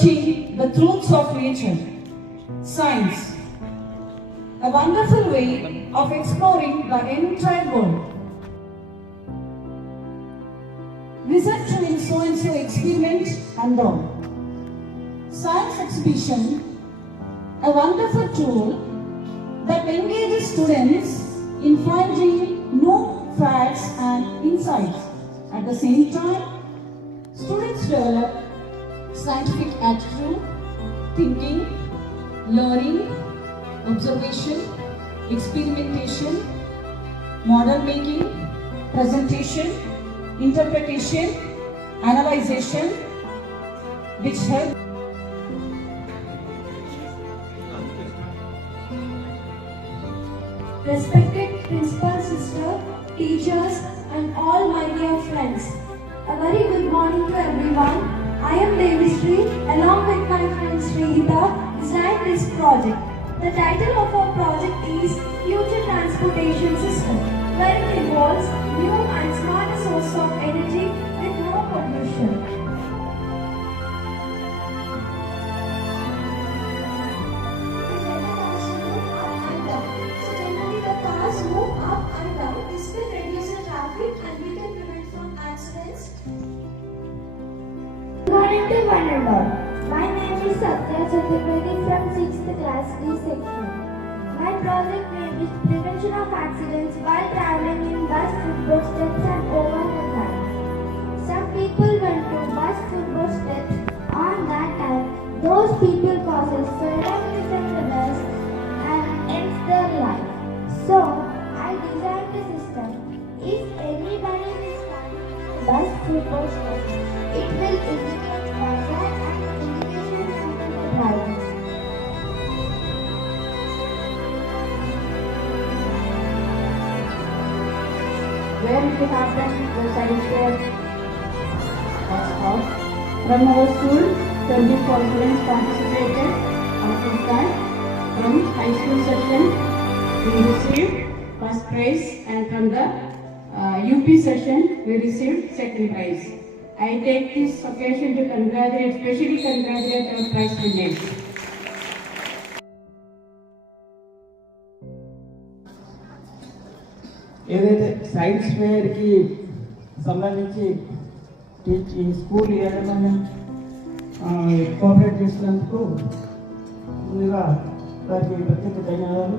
searching the truths of nature. Science, a wonderful way of exploring the entire world. Research in so-and-so experiment and all. Science exhibition, a wonderful tool that engages students in finding new facts and insights. At the same time, students develop scientific attitude, thinking, learning, observation, experimentation, model making, presentation, interpretation, analyzation, which help respected principal sister, teachers and all my dear friends. A very good morning to everyone. I am Devishri along with my friend Srihita designed this project. The title of our project is Future Transportation System, where it involves new and smarter source of energy with no pollution. Move up and down. This will reduce the traffic and we can prevent from accidents. Good morning to one and all. My name is Satya Chaturvedi from 6th class D section. My project name is Prevention of Accidents while traveling in bus, footboard steps and overhead lines. Some people went to bus, footboard steps on that time. Those people causes fatality from the bus and ends their life. So, I designed a system. If anybody is standing on the bus footboard step, it will indicate hazard and indication from the driver. Where it happened, the science fair was held. From our school, 24 students participated. Out of that, from high school section, we received first prize, and from the UP session we received second prize. I take this occasion to especially congratulate our prize winners. ఏదైతే science ఫేర్కి సంబంధించి ఈ school ఏమైనా cooperate చేసినందుకు ముందుగా వారికి ప్రత్యేక ధన్యవాదాలు.